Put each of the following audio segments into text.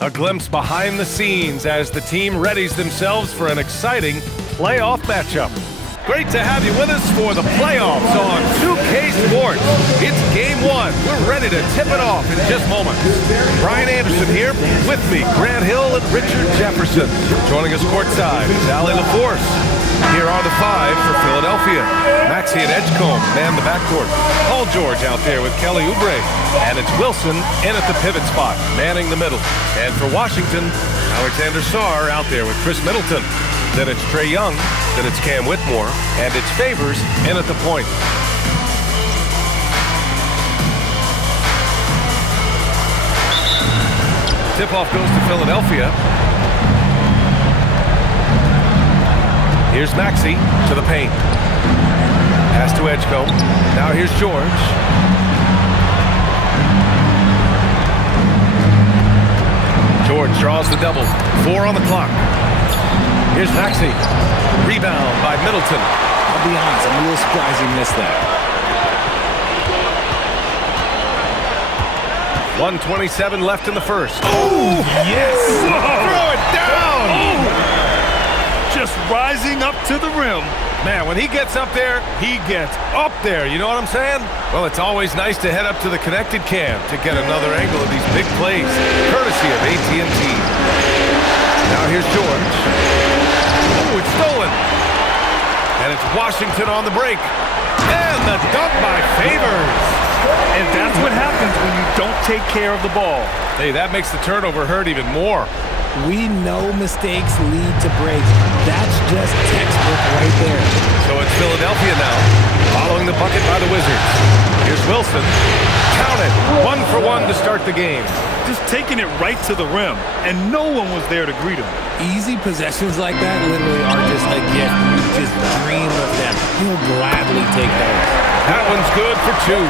A glimpse behind the scenes as the team readies themselves for an exciting playoff matchup. Great to have you with us for the playoffs on 2K Sports. It's game one. We're ready to tip it off in just moments. Brian Anderson here with me, Grant Hill and Richard Jefferson. Joining us courtside is Allie LaForce. Here are the five for Philadelphia. Maxey and Edgecombe man the backcourt. Paul George out there with Kelly Oubre. And it's Wilson in at the pivot spot, manning the middle. And for Washington, Alexander Sarr out there with Chris Middleton. Then it's Trae Young, then it's Cam Whitmore, and it's Favors in at the point. Tip-off goes to Philadelphia. Here's Maxey to the paint. Pass to Edgecombe. Now here's George. George draws the double. 4 on the clock. Here's Maxey. Rebound by Middleton. I'll be honest, I'm a little surprised he missed that. 1:27 left in the first. Oh, yes! Throw it down! Oh. Just rising up to the rim. Man, when he gets up there, he gets up there. You know what I'm saying? Well, it's always nice to head up to the connected cam to get another angle of these big plays, courtesy of AT&T. Now here's George. Oh, it's stolen. And it's Washington on the break. And the dunk by Favors. And that's what happens when you don't take care of the ball. Hey, that makes the turnover hurt even more. We know mistakes lead to breaks. That's just textbook right there. So it's Philadelphia now, following the bucket by the Wizards. Here's Wilson. Count it. 1 for 1 to start the game. Just taking it right to the rim, and no one was there to greet him. Easy possessions like that literally are just a gift. You just dream of them. He'll gladly take those. That one's good for 2.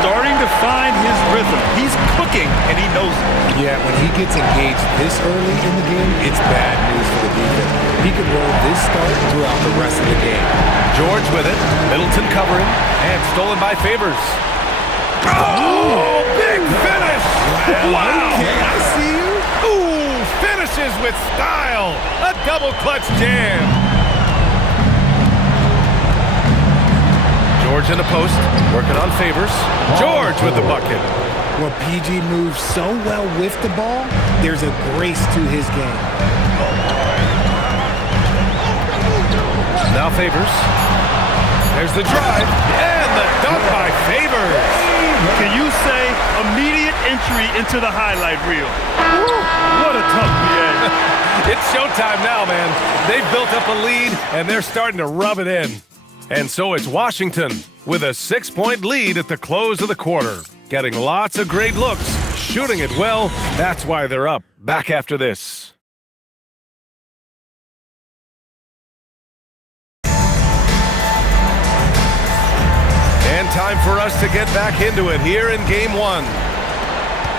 Starting to find his rhythm. He's cooking, and he knows it. Yeah, when he gets engaged this early in the game, it's bad news for the defense. He could roll this start throughout the rest of the game. George with it. Middleton covering. And stolen by Favors. Oh, big finish! Wow! Okay, I see you. Ooh, finishes with style. A double clutch jam. George in the post, working on Favors. George with the bucket. Well, PG moves so well with the ball, there's a grace to his game. Now Favors. There's the drive, and the dunk by Favors. Can you say immediate entry into the highlight reel? What a dunk he had. It's showtime now, man. They've built up a lead, and they're starting to rub it in. And so it's Washington with a 6-point lead at the close of the quarter. Getting lots of great looks, shooting it well. That's why they're up. Back after this. And time for us to get back into it here in game one.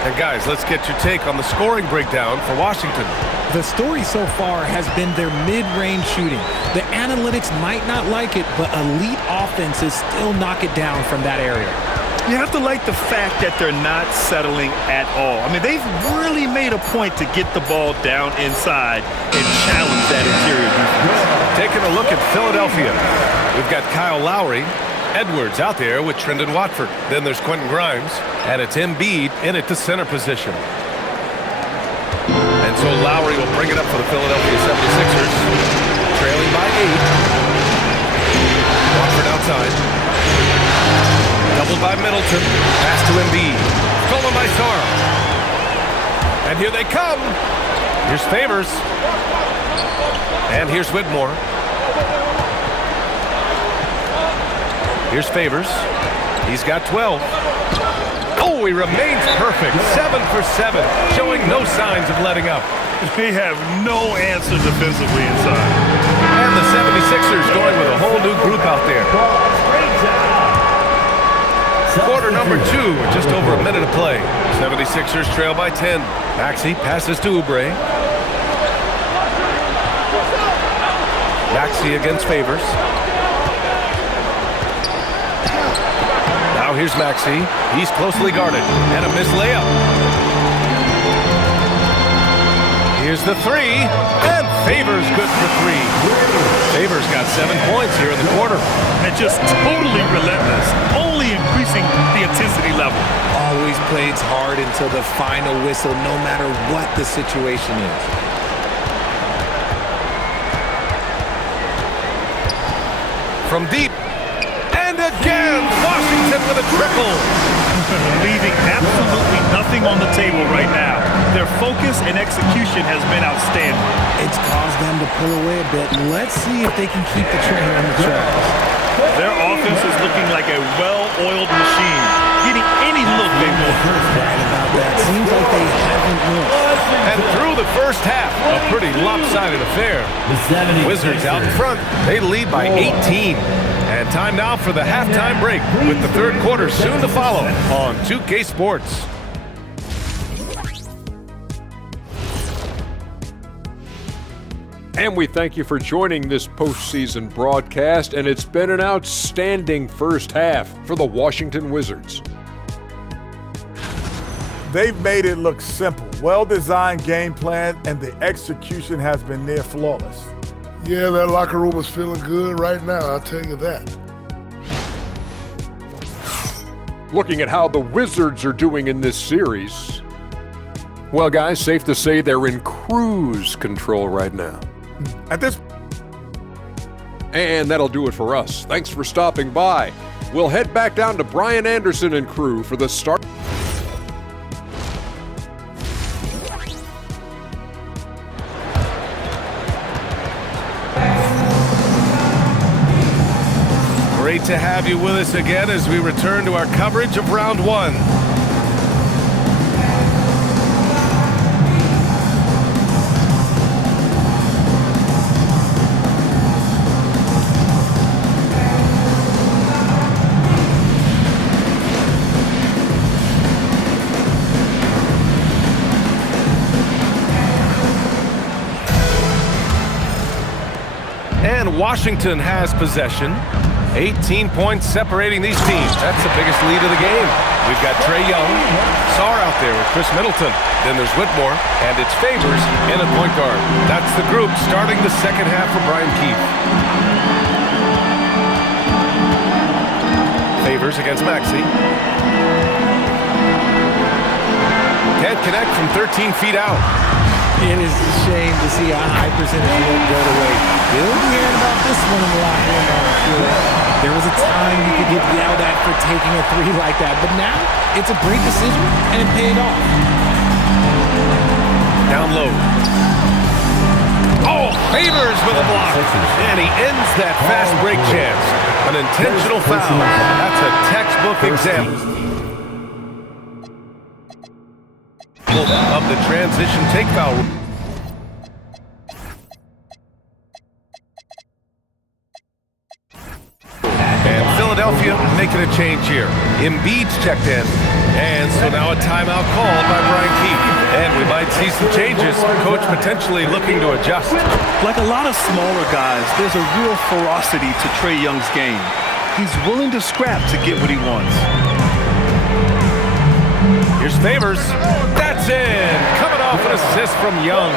And guys, let's get your take on the scoring breakdown for Washington. The story so far has been their mid-range shooting. The analytics might not like it, but elite offenses still knock it down from that area. You have to like the fact that they're not settling at all. I mean, they've really made a point to get the ball down inside and challenge that interior defense. Taking a look at Philadelphia, we've got Kyle Lowry, Edwards out there with Trendon Watford. Then there's Quentin Grimes, and it's Embiid in at the center position. And so Lowry will bring it up for the Philadelphia 76ers, trailing by 8. Watford outside. Doubled by Middleton. Pass to Embiid. Stolen by Sarr. And here they come. Here's Favors. And here's Whitmore. Here's Favors. He's got 12. Oh, he remains perfect. 7 for 7, showing no signs of letting up. They have no answer defensively inside. And the 76ers going with a whole new group out there. Quarter number 2, just over a minute of play. 76ers trail by 10. Maxey passes to Oubre. Maxey against Favors. Now here's Maxey. He's closely guarded. And a missed layup. Here's the three, and Favors good for three. Favors got 7 points here in the quarter. And just totally relentless, only increasing the intensity level. Always plays hard until the final whistle, no matter what the situation is. From deep, and again, Washington with a triple. Leaving absolutely nothing on the table right now. Their focus and execution has been outstanding. It's caused them to pull away a bit. Let's see if they can keep the train on the tracks. Their offense is looking like a well-oiled machine, getting any look they want. Right about that. Seems like they haven't missed. And through the first half, a pretty lopsided affair. Wizards out in front. They lead by 18. And time now for the halftime break, with the third quarter soon to follow on 2K Sports. And we thank you for joining this postseason broadcast, and it's been an outstanding first half for the Washington Wizards. They've made it look simple. Well-designed game plan, and the execution has been near flawless. Yeah, that locker room is feeling good right now, I'll tell you that. Looking at how the Wizards are doing in this series, well, guys, safe to say they're in cruise control right now. At this And that'll do it for us. Thanks for stopping by. We'll head back down to Brian Anderson and crew for the start. Great to have you with us again as we return to our coverage of round one. And Washington has possession. 18 points separating these teams. That's the biggest lead of the game. We've got Trae Young, Sarr out there with Chris Middleton. Then there's Whitmore, and it's Favors in at point guard. That's the group starting the second half for Brian Keefe. Favors against Maxey. Can't connect from 13 feet out. It is a shame to see a high percentage won't go to waste. We'll be hearing about this one in the locker room, I'm sure. There was a time you could get yelled at for taking a three like that, but now it's a great decision and it paid off. Down low. Oh, Favors with a block. And he ends that fast break chance. An intentional foul. That's a textbook example of the transition take foul. And Philadelphia making a change here. Embiid's checked in. And so now a timeout called by Brian Keefe. And we might see some changes. Coach potentially looking to adjust. Like a lot of smaller guys, there's a real ferocity to Trae Young's game. He's willing to scrap to get what he wants. Here's Favors. That's in. Coming off an assist from Young.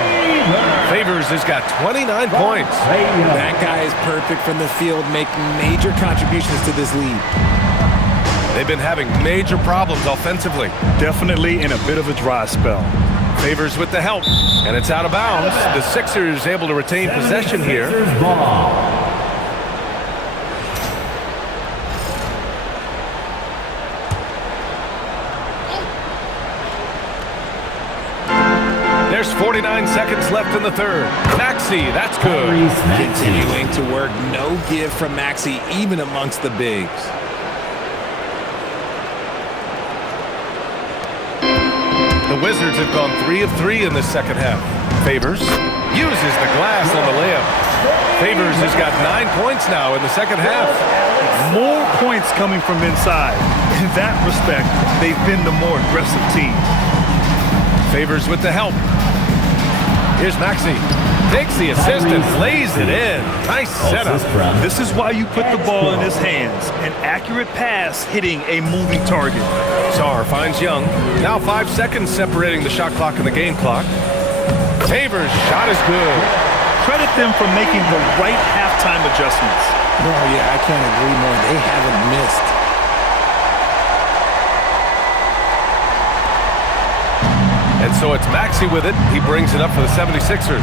Favors has got 29 points. That guy is perfect from the field, making major contributions to this lead. They've been having major problems offensively. Definitely in a bit of a dry spell. Favors with the help, and it's out of bounds. The Sixers able to retain possession here. There's 49 seconds left in the third. Maxey, that's good. Continuing to work, no give from Maxey, even amongst the bigs. The Wizards have gone 3 of 3 in the second half. Favors uses the glass on the layup. Favors has got 9 points now in the second half. More points coming from inside. In that respect, they've been the more aggressive team. Favors with the help. Here's Maxey. Takes the assist and lays it in. Nice setup. This is why you put the ball in his hands. An accurate pass hitting a moving target. Sarr finds Young. Now 5 seconds separating the shot clock and the game clock. Favors' shot is good. Credit them for making the right halftime adjustments. Oh, yeah, I can't agree more. They haven't missed. And so it's Maxey with it. He brings it up for the 76ers.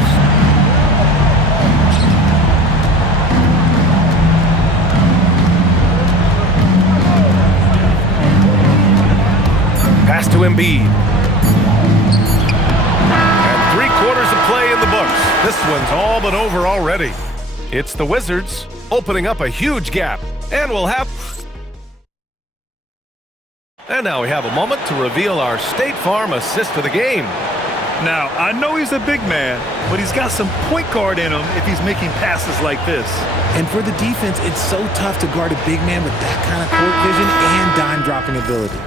Pass to Embiid. And 3/4 of play in the books. This one's all but over already. It's the Wizards opening up a huge gap. And we'll have... And now we have a moment to reveal our State Farm assist of the game. Now, I know he's a big man, but he's got some point guard in him if he's making passes like this. And for the defense, it's so tough to guard a big man with that kind of court vision and dime-dropping ability.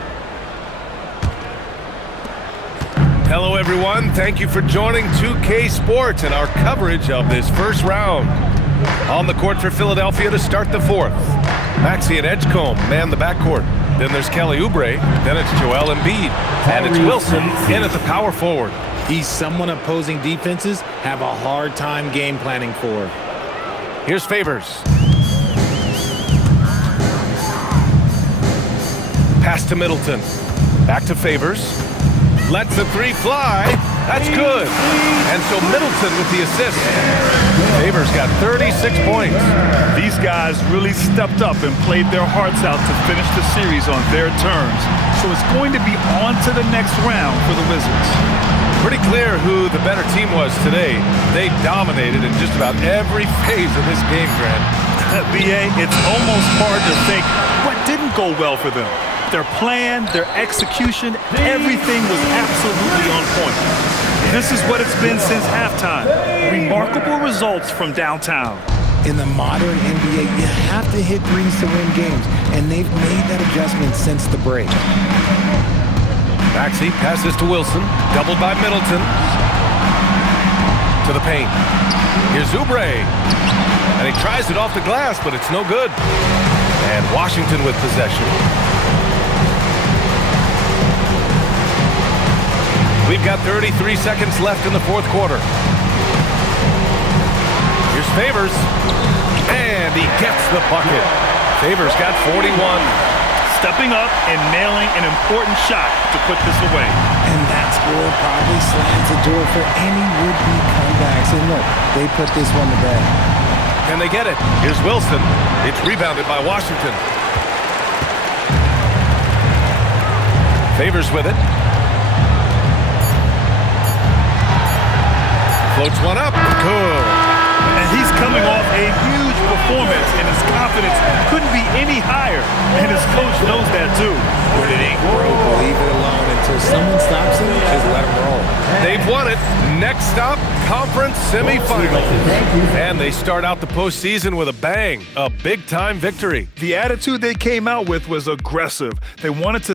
Hello, everyone. Thank you for joining 2K Sports and our coverage of this first round. On the court for Philadelphia to start the fourth. Maxey and Edgecombe man the backcourt. Then there's Kelly Oubre. Then it's Joel Embiid. And it's Wilson in at the power forward. He's someone opposing defenses have a hard time game planning for. Here's Favors. Pass to Middleton. Back to Favors. Lets the three fly. That's good. And so Middleton with the assist. Favors got 36 points. These guys really stepped up and played their hearts out to finish the series on their terms. So it's going to be on to the next round for the Wizards. Pretty clear who the better team was today. They dominated in just about every phase of this game, Grant. BA, it's almost hard to think what didn't go well for them. Their plan, their execution, everything was absolutely on point. This is what it's been since halftime. Remarkable results from downtown. In the modern NBA, you have to hit threes to win games, and they've made that adjustment since the break. Maxey passes to Wilson, doubled by Middleton. To the paint. Here's Oubre. And he tries it off the glass, but it's no good. And Washington with possession. We've got 33 seconds left in the fourth quarter. Here's Favors. And he gets the bucket. Favors got 41. Stepping up and nailing an important shot to put this away. And that score probably slams the door for any would-be comebacks. And look, they put this one to bed. Can they get it? Here's Wilson. It's rebounded by Washington. Favors with it. Floats one up. Good. And he's coming off a huge performance, and his confidence couldn't be any higher. And his coach knows that too. When it ain't broke, leave it alone until someone stops him. Just let him roll. They've won it. Next stop, conference semifinals. And they start out the postseason with a bang. A big-time victory. The attitude they came out with was aggressive. They wanted to